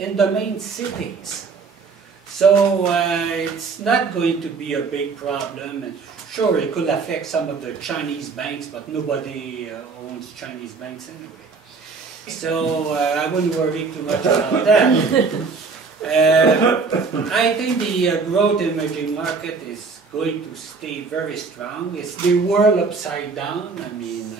in the main cities. So it's not going to be a big problem. And sure, it could affect some of the Chinese banks, but nobody owns Chinese banks anyway. So I wouldn't worry too much about that. I think the growth emerging market is going to stay very strong. It's the world upside down. I mean,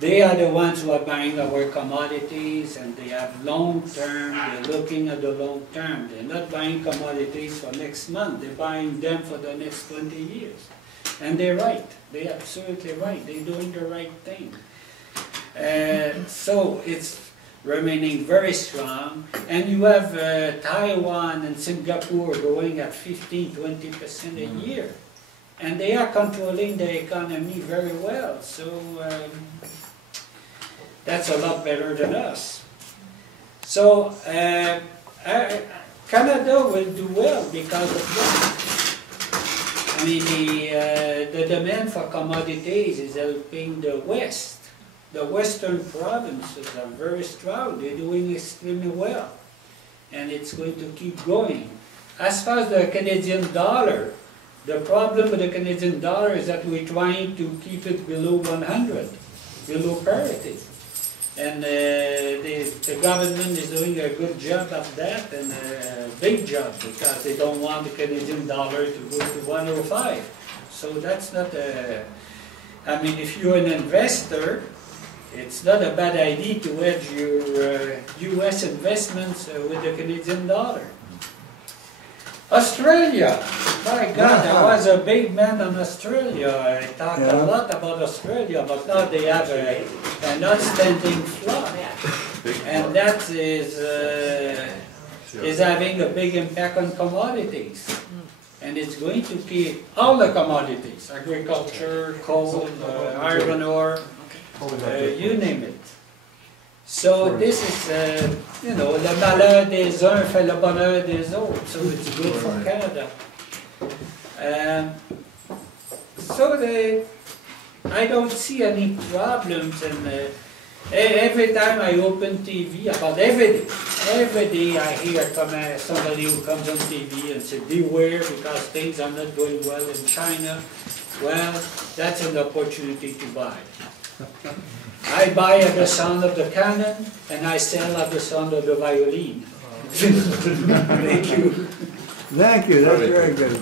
they are the ones who are buying our commodities, and they have long term. They're looking at the long term. They're not buying commodities for next month. They're buying them for the next 20 years. And they're right. They're absolutely right. They're doing the right thing. So it's remaining very strong. And you have Taiwan and Singapore going at 15–20% a year. And they are controlling the economy very well. So that's a lot better than us. So Canada will do well because of that. I mean, the demand for commodities is helping the West. The Western provinces are very strong. They're doing extremely well. And it's going to keep going. As far as the Canadian dollar, the problem with the Canadian dollar is that we're trying to keep it below 100, below parity. And the government is doing a good job of that, and a big job, because they don't want the Canadian dollar to go to 105. So that's not a... I mean, if you're an investor, it's not a bad idea to hedge your US investments with the Canadian dollar. Australia! My God, I was a big man on Australia. I talked a lot about Australia, but now they have an outstanding flood. And that is having a big impact on commodities. And it's going to keep all the commodities, agriculture, coal, iron ore, you name it. So this is, you know, le malheur des uns fait le bonheur des autres. So it's good for Canada. So I don't see any problems. And every time I open TV, about every day I hear somebody who comes on TV and says, beware because things are not going well in China. Well, that's an opportunity to buy. I buy at the sound of the cannon, and I sell at the sound of the violin. Thank you. Thank you. That's very good.